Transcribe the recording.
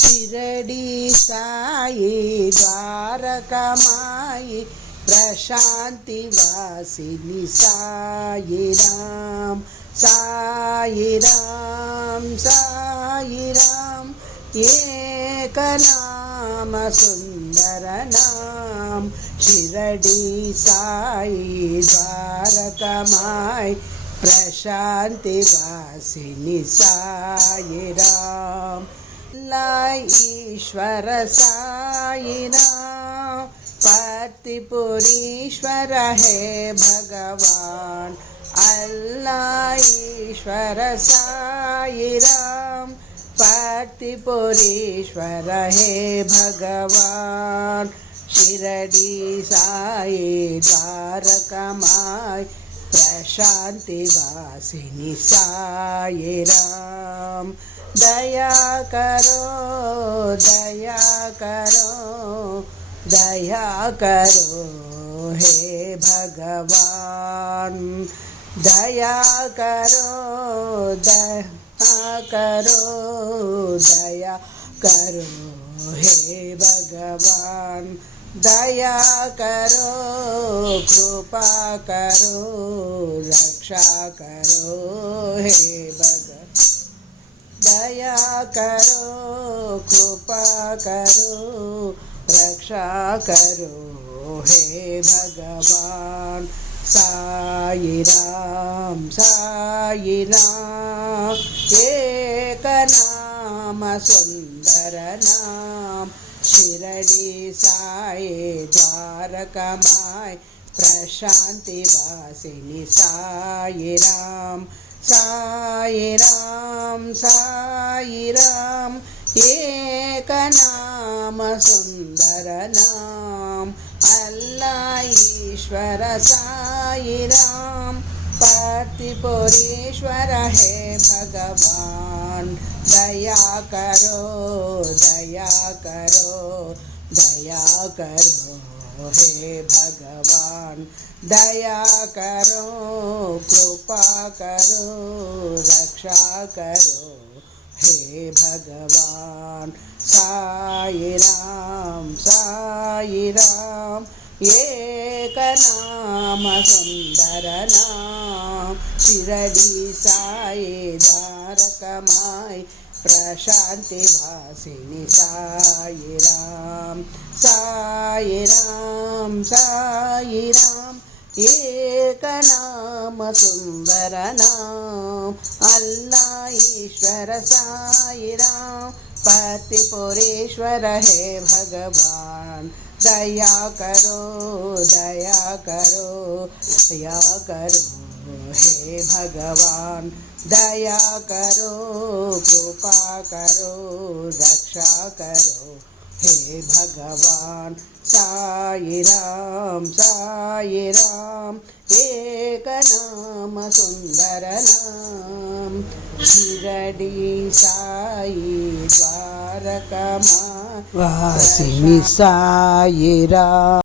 शिरडी साई द्वारकामाई प्रशांति वासिनी साई राम साई राम साई राम एक नाम सुंदर नाम शिरडी साई द्वारकामाई प्रशांति वासिनी साई राम ईश्वर साई राम पतिपुरीश्वर है भगवान अल्लाह ईश्वर साई राम पतिपुरीश्वर है भगवान शिरडी साई द्वारकामाई प्रशांति वासिनी साई राम दया करो दया करो हे भगवान दया करो दया करो हे भगवान दया करो कृपा करो रक्षा करो हे भगवान दया करो कृपा करो रक्षा करो हे भगवान साई राम एक नाम सुंदर नाम शिरडी साई द्वारकामाई प्रशांति वासिनी साई राम साई राम एक नाम सुंदर नाम अल्लाह ईश्वर साई राम पतिपुरीश्वर है भगवान दया करो हे भगवान दया करो कृपा करो रक्षा करो हे भगवान साई राम एक नाम सुंदर नाम शिरडी साई द्वारकामाई प्रशांति वासिनी साई राम एक नाम सुंदर नाम अल्लाह ईश्वर साई राम पतिपुरीश्वर है भगवान दया करो हे भगवान दया करो कृपा करो रक्षा करो हे भगवान साई राम एक नाम सुंदर नाम शिरडी साई द्वारकामाई वासिनी साई राम।